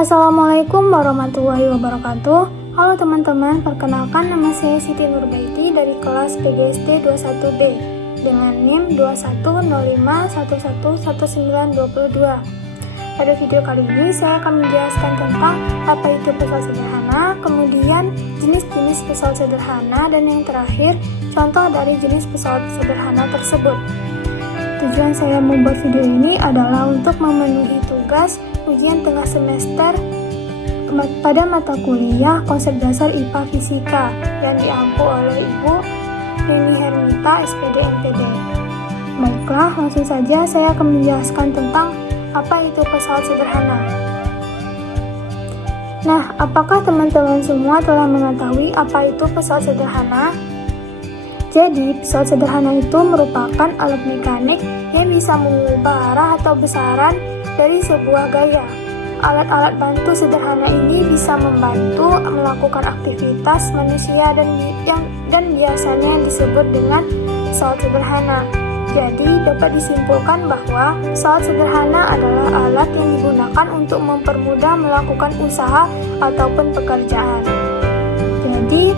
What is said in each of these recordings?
Assalamualaikum warahmatullahi wabarakatuh. Halo teman-teman, perkenalkan nama saya Siti Nurbaiti dari kelas PGSD 21B dengan NIM 2105111922. Pada video kali ini saya akan menjelaskan tentang apa itu pesawat sederhana, kemudian jenis-jenis pesawat sederhana, dan yang terakhir contoh dari jenis pesawat sederhana tersebut. Tujuan saya membuat video ini adalah untuk memenuhi tugas ujian tengah semester pada mata kuliah konsep dasar IPA Fisika yang diampu oleh Ibu Rini Hermita, SPD MPD. Baiklah, langsung saja saya akan menjelaskan tentang apa itu pesawat sederhana. Nah, apakah teman-teman semua telah mengetahui apa itu pesawat sederhana? Jadi, pesawat sederhana itu merupakan alat mekanik yang bisa mengubah arah atau besaran dari sebuah gaya. Alat-alat bantu sederhana ini bisa membantu melakukan aktivitas manusia dan biasanya disebut dengan pesawat sederhana. Jadi, dapat disimpulkan bahwa pesawat sederhana adalah alat yang digunakan untuk mempermudah melakukan usaha ataupun pekerjaan. Jadi,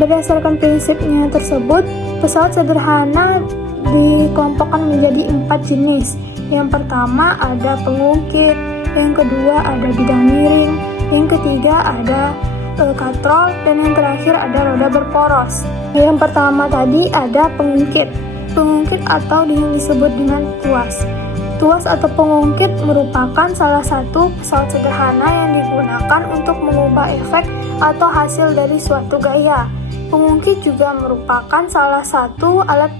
berdasarkan prinsipnya tersebut, pesawat sederhana dikelompokkan menjadi 4 jenis. Yang pertama ada pengungkit, yang kedua ada bidang miring, yang ketiga ada katrol, dan yang terakhir ada roda berporos. Yang pertama tadi ada pengungkit. Pengungkit atau yang disebut dengan tuas. Tuas atau pengungkit merupakan salah satu pesawat sederhana yang digunakan untuk mengubah efek atau hasil dari suatu gaya. Pengungkit juga merupakan salah satu alat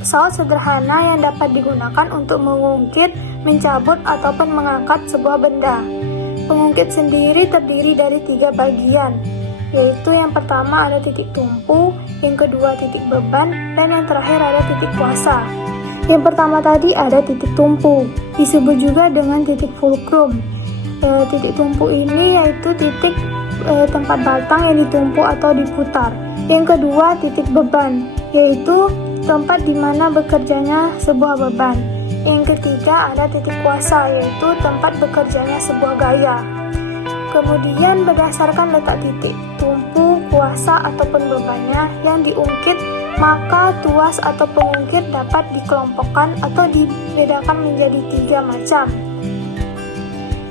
pesawat sederhana yang dapat digunakan untuk mengungkit, mencabut, ataupun mengangkat sebuah benda. Pengungkit sendiri terdiri dari 3 bagian, yaitu yang pertama ada titik tumpu, yang kedua titik beban, dan yang terakhir ada titik kuasa. Yang pertama tadi ada titik tumpu, disebut juga dengan titik fulcrum. Titik tumpu ini yaitu titik tempat batang yang ditumpu atau diputar. Yang kedua titik beban, yaitu tempat di mana bekerjanya sebuah beban. Yang ketiga ada titik kuasa, yaitu tempat bekerjanya sebuah gaya. Kemudian berdasarkan letak titik tumpu, kuasa ataupun bebannya yang diungkit, maka tuas atau pengungkit dapat dikelompokkan atau dibedakan menjadi 3 macam.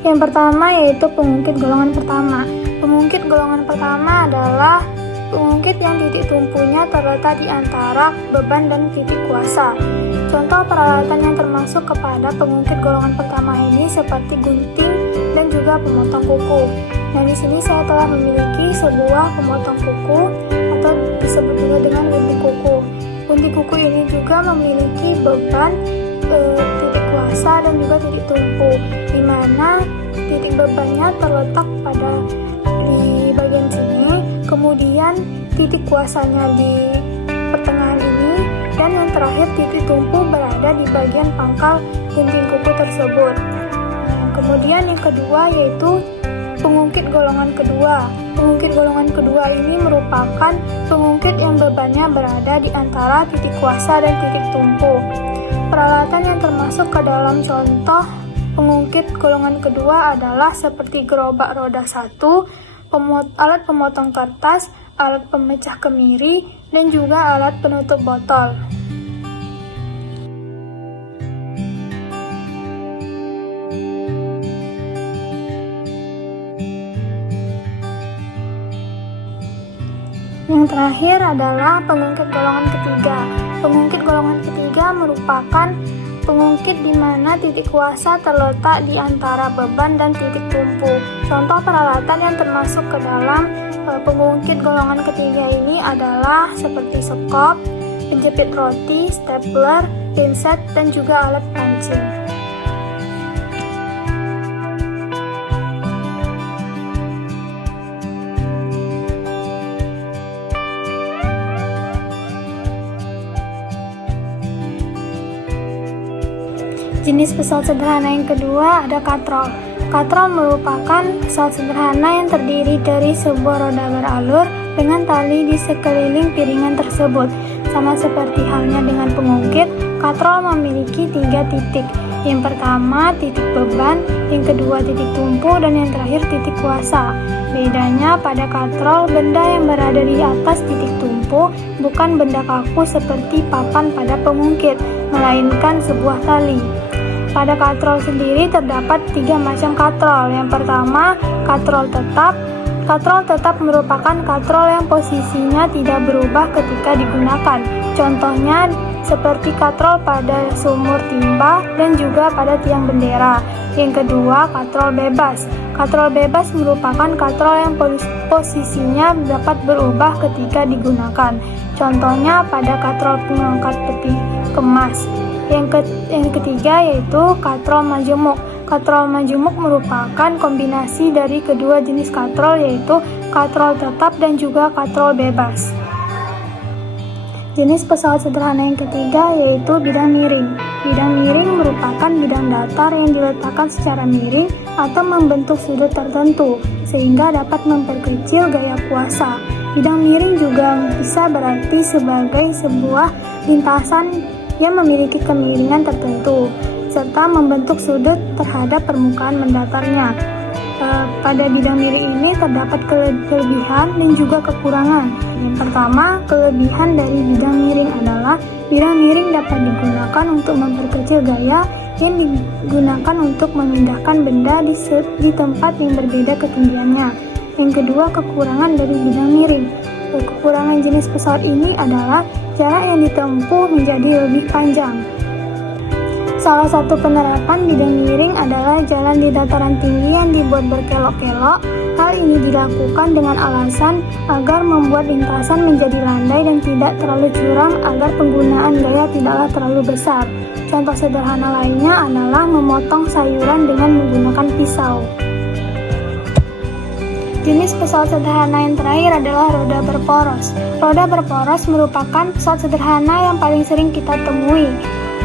Yang pertama yaitu pengungkit golongan pertama. Pengungkit golongan pertama adalah pengungkit yang titik tumpunya terletak di antara beban dan titik kuasa. Contoh peralatan yang termasuk kepada pengungkit golongan pertama ini seperti gunting dan juga pemotong kuku. Nah, di sini saya telah memiliki sebuah pemotong kuku atau disebut juga dengan gunting kuku. Gunting kuku ini juga memiliki beban, titik kuasa, dan juga titik tumpu, di mana titik bebannya terletak di bagian sini, kemudian titik kuasanya di pertengahan ini, dan yang terakhir titik tumpu berada di bagian pangkal gunting kuku tersebut. Kemudian yang kedua yaitu pengungkit golongan kedua. Pengungkit golongan kedua ini merupakan pengungkit yang bebannya berada di antara titik kuasa dan titik tumpu. Peralatan yang termasuk ke dalam contoh pengungkit golongan kedua adalah seperti gerobak roda 1, alat pemotong kertas, alat pemecah kemiri, dan juga alat penutup botol. Yang terakhir adalah pengungkit golongan ketiga. Pengungkit golongan ketiga merupakan pengungkit di mana titik kuasa terletak di antara beban dan titik tumpu. Contoh peralatan yang termasuk ke dalam pengungkit golongan ketiga ini adalah seperti sekop, penjepit roti, stapler, pinset, dan juga alat pancing. Jenis pesawat sederhana yang kedua ada katrol. Katrol merupakan pesawat sederhana yang terdiri dari sebuah roda beralur dengan tali di sekeliling piringan tersebut. Sama seperti halnya dengan pengungkit, katrol memiliki 3 titik. Yang pertama titik beban, yang kedua titik tumpu, dan yang terakhir titik kuasa. Bedanya pada katrol, benda yang berada di atas titik tumpu bukan benda kaku seperti papan pada pengungkit, melainkan sebuah tali. Pada katrol sendiri terdapat 3 macam katrol. Yang pertama, katrol tetap. Katrol tetap merupakan katrol yang posisinya tidak berubah ketika digunakan. Contohnya seperti katrol pada sumur timba dan juga pada tiang bendera. Yang kedua, katrol bebas. Katrol bebas merupakan katrol yang posisinya dapat berubah ketika digunakan. Contohnya pada katrol pengangkat peti kemas. Yang ketiga yaitu katrol majemuk. Katrol majemuk merupakan kombinasi dari kedua jenis katrol, yaitu katrol tetap dan juga katrol bebas. Jenis pesawat sederhana yang ketiga yaitu bidang miring. Bidang miring merupakan bidang datar yang diletakkan secara miring atau membentuk sudut tertentu, sehingga dapat memperkecil gaya kuasa. Bidang miring juga bisa berarti sebagai sebuah lintasan yang memiliki kemiringan tertentu, serta membentuk sudut terhadap permukaan mendatarnya. Pada bidang miring ini terdapat kelebihan dan juga kekurangan. Yang pertama, kelebihan dari bidang miring adalah bidang miring dapat digunakan untuk memperkecil gaya yang digunakan untuk memindahkan benda di tempat yang berbeda ketinggiannya. Yang kedua, kekurangan dari bidang miring. Kekurangan jenis pesawat ini adalah jarak yang ditempuh menjadi lebih panjang. Salah satu penerapan bidang miring adalah jalan di dataran tinggi yang dibuat berkelok-kelok. Hal ini dilakukan dengan alasan agar membuat lintasan menjadi landai dan tidak terlalu curam agar penggunaan gaya tidaklah terlalu besar. Contoh sederhana lainnya adalah memotong sayuran dengan menggunakan pisau. Jenis pesawat sederhana yang terakhir adalah roda berporos. Roda berporos merupakan pesawat sederhana yang paling sering kita temui.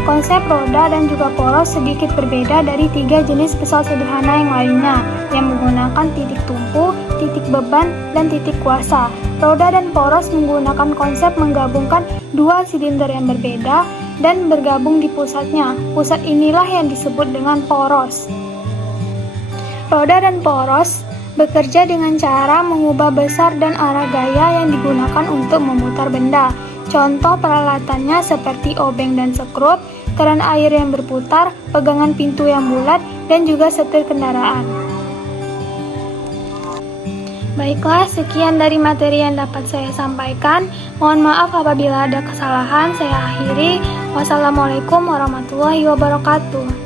Konsep roda dan juga poros sedikit berbeda dari 3 jenis pesawat sederhana yang lainnya, yang menggunakan titik tumpu, titik beban, dan titik kuasa. Roda dan poros menggunakan konsep menggabungkan 2 silinder yang berbeda dan bergabung di pusatnya. Pusat inilah yang disebut dengan poros. Roda dan poros bekerja dengan cara mengubah besar dan arah gaya yang digunakan untuk memutar benda. Contoh peralatannya seperti obeng dan sekrup, keran air yang berputar, pegangan pintu yang bulat, dan juga setir kendaraan. Baiklah, sekian dari materi yang dapat saya sampaikan. Mohon maaf apabila ada kesalahan, saya akhiri. Wassalamualaikum warahmatullahi wabarakatuh.